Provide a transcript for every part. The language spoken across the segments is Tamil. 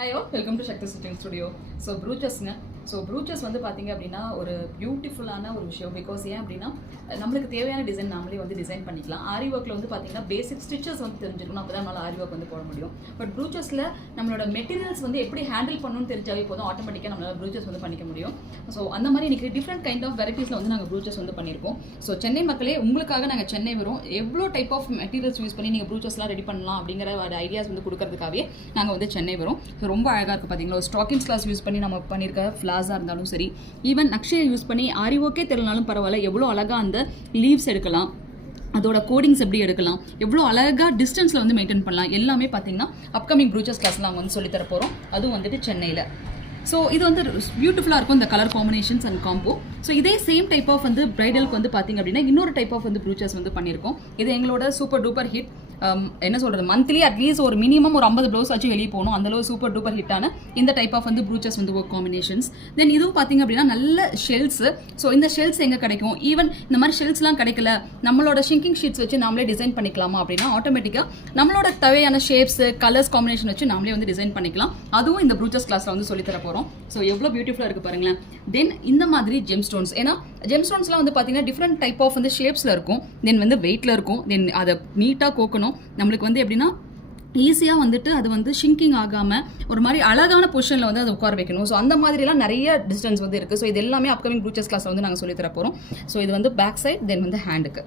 Hi all, welcome to Shakti stitching studio. So ப்ரூச்சஸ்ங்க. ஸோ ப்ரூச்சஸ் வந்து பார்த்தீங்க அப்படின்னா ஒரு பியூட்டிஃபுல்லான ஒரு விஷயம். பிகாஸ் ஏன் அப்படின்னா நம்மளுக்கு தேவையான டிசைன் நாமளே வந்து டிசைன் பண்ணிக்கலாம். ஆரி ஒர்க்கில் வந்து பார்த்தீங்கன்னா பேசிக் ஸ்டிச்சஸ் வந்து தெரிஞ்சுக்கணும், அப்போ தான் நம்மளால் ஆரி ஒர்க் வந்து போட முடியும். பட் ப்ரூச்சஸில் நம்மளோட மெட்டீரியல்ஸ் வந்து எப்படி ஹேண்டில் பண்ணணும்னு தெரிஞ்சாவே போதும், ஆட்டோமேட்டிக்காக நம்மளால் ப்ரூச்சஸ் வந்து பண்ணிக்க முடியும். ஸோ அந்த மாதிரி இன்றைக்கி டிஃப்ரெண்ட் கைண்ட் ஆஃப் வெரைட்டிஸில் வந்து நாங்கள் ப்ரூச்சஸ் வந்து பண்ணியிருக்கோம். ஸோ சென்னை மக்களே, உங்களுக்காக நாங்கள் சென்னை வரும், எவ்வளோ டைப் ஆஃப் மெட்டீரியல்ஸ் யூஸ் பண்ணி நீங்கள் ப்ரூச்சஸ்லாம் ரெடி பண்ணலாம் அப்படிங்கிற ஒரு ஐடியாஸ் வந்து கொடுக்கறதுக்காகவே நாங்கள் வந்து சென்னை வரும். ஸோ ரொம்ப அழகாக இருக்குது பார்த்தீங்களா. ஒரு ஸ்டாக்கிங்ஸ் கிளாஸ் யூஸ் பண்ணி நம்ம பண்ணியிருக்க ஃப்ளாஸாக இருந்தாலும் சரி, ஈவன் நக்ஷையை யூஸ் பண்ணி ஆரி ஒர்க்கே தெரியலனாலும் பரவாயில்ல, எவ்வளோ அழகாக அந்த லீவ்ஸ் எடுக்கலாம், அதோட கோடிங்ஸ் எப்படி எடுக்கலாம், எவ்வளோ அழகாக டிஸ்டன்ஸில் வந்து மெயின்டைன் பண்ணலாம், எல்லாமே பார்த்தீங்கன்னா அப்கமிங் ப்ரூச்சஸ் கிளாஸில் நாங்கள் வந்து சொல்லித்தர போகிறோம். அதுவும் வந்துட்டு சென்னையில். ஸோ இது வந்து பியூட்டிஃபுல்லாக இருக்கும், இந்த colour combinations and combo. So இதே சேம் டைப் ஆஃப் வந்து பிரைடலுக்கு வந்து பார்த்தீங்க அப்படின்னா இன்னொரு டைப் ஆஃப் வந்து ப்ரூச்சஸ் வந்து பண்ணியிருக்கோம். இது எங்களோட சூப்பர் டூப்பர் ஹிட். என்ன சொல்கிறது, மந்த்லி அட்லீஸ்ட் ஒரு மினிமம் ஒரு 50 ப்ளவுஸ் ஆச்சு வெளியே போகணும், அந்தளவு சூப்பர் டூப்பர் ஹிட்டான இந்த டைப் ஆஃப் வந்து ப்ரூச்சஸ் வந்து ஒர்க் காம்பினேஷன்ஸ். தென் இதுவும் பார்த்தீங்க அப்படின்னா நல்ல ஷெல்ஸ். ஸோ இந்த ஷெல்ஸ் எங்கே கிடைக்கும், ஈவன் இந்த மாதிரி ஷெல்ஸ்லாம் கிடைக்கல, நம்மளோட ஷிங்கிங் ஷீட்ஸ் வச்சு நாமளே டிசைன் பண்ணிக்கலாமா அப்படின்னா ஆட்டோமேட்டிக்காக நம்மளோட தேவையான ஷேப்ஸ் கலர்ஸ் காம்பினேஷன் வச்சு நாமளே வந்து டிசைன் பண்ணிக்கலாம். அதுவும் இந்த ப்ரூச்சஸ் கிளாஸில் வந்து சொல்லித்தர போகிறோம். ஸோ எவ்வளோ பியூட்டிஃபுல்லாக இருக்குது பாருங்களேன். தென் இந்த மாதிரி ஜெம் ஸ்டோன்ஸ், ஏன்னா ஜெம் ஸ்டோன்ஸ்லாம் வந்து பார்த்தீங்கன்னா டிஃப்ரெண்ட் டைப் ஆஃப் வந்து ஷேப்ஸில் இருக்கும், தென் வந்து வெயிட்டில் இருக்கும், தென் அதை நீட்டாக கோக்கணும். நம்மளுக்கு வந்து எப்படின்னா ஈஸியாக வந்துட்டு அது வந்து ஷிங்கிங் ஆகாமல் ஒரு மாதிரி அழகான பொசிஷனில் வந்து அதை உட்கார வைக்கணும். ஸோ அந்த மாதிரிலாம் நிறைய டிஸ்டன்ஸ் வந்து இருக்குது. ஸோ இது எல்லாமே அப்கமிங் ப்ரூச்சஸ் கிளாஸில் வந்து நாங்கள் சொல்லித்தர போகிறோம். ஸோ இது வந்து பேக் சைட், தென் வந்து ஹேண்டுக்கு.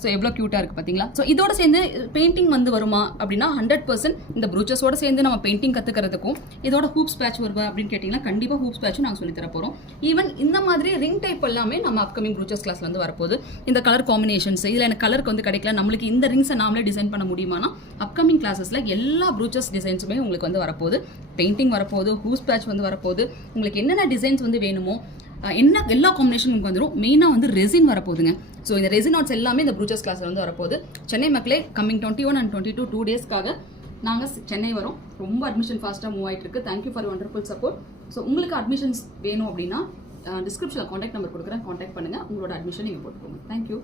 ஸோ எவ்வளோ க்யூட்டாக இருக்குது பார்த்தீங்களா. ஸோ இதோட சேர்ந்து பெயிண்டிங் வந்து வருமா அப்படின்னா 100% இந்த ப்ரூச்சஸோட சேர்ந்து நம்ம பெயிண்டிங் கற்றுக்கிறதுக்கும் இதோட ஹூப்ஸ் பேட்ச் வருவா அப்படின்னு கேட்டிங்கன்னா கண்டிப்பாக ஹூப்ஸ் பேட்சும் நாங்கள் சொல்லித்தர போகிறோம். ஈவன் இந்த மாதிரி ரிங் டைப் எல்லாமே நம்ம அப்கமிங் ப்ரூச்சஸ் கிளாஸில் வந்து வரப்போகுது. இந்த கலர் காம்பினேஷன்ஸ் இதில் எனக்கு கலருக்கு வந்து கிடைக்கல, நம்மளுக்கு இந்த ரிங்ஸை நாமளே டிசைன் பண்ண முடியுமானா அப்கமிங் கிளாஸஸில் எல்லா ப்ரூச்சஸ் டிசைன்ஸுமே உங்களுக்கு வந்து வரப்போகுது. பெயிண்டிங் வரப்போகுது, ஹூப்ஸ் பேட்ச் வந்து வரப்போகுது, உங்களுக்கு என்னென்ன டிசைன்ஸ் வந்து வேணுமோ என்ன எல்லா காம்பினேஷன் உங்களுக்கு வந்துடும். மெயினாக வந்து ரெசின் வரப்போகுதுங்க. ஸோ இந்த ரெசின் ஆர்ட்ஸ் எல்லாமே இந்த ப்ரூச்சஸ் கிளாஸில் வந்து வரப்போகுது. சென்னை மக்களே, கம்மிங் 21 and 22 2 டேஸ்க்காக நாங்கள் சென்னை வரோம். ரொம்ப அட்மிஷன் ஃபாஸ்ட்டாக மூவ் ஆகிட்டு இருக்கு. Thank you for wonderful support. So உங்களுக்கு அட்மிஷன்ஸ் வேணும் அப்படின்னா டிஸ்கிரிப்ஷனில் காண்டாக்ட் நம்பர் கொடுக்குறேன், காண்டாக்ட் பண்ணுங்கள், உங்களோட அட்மிஷன் நீங்கள் போட்டுக்கோங்க. தேங்க்யூ.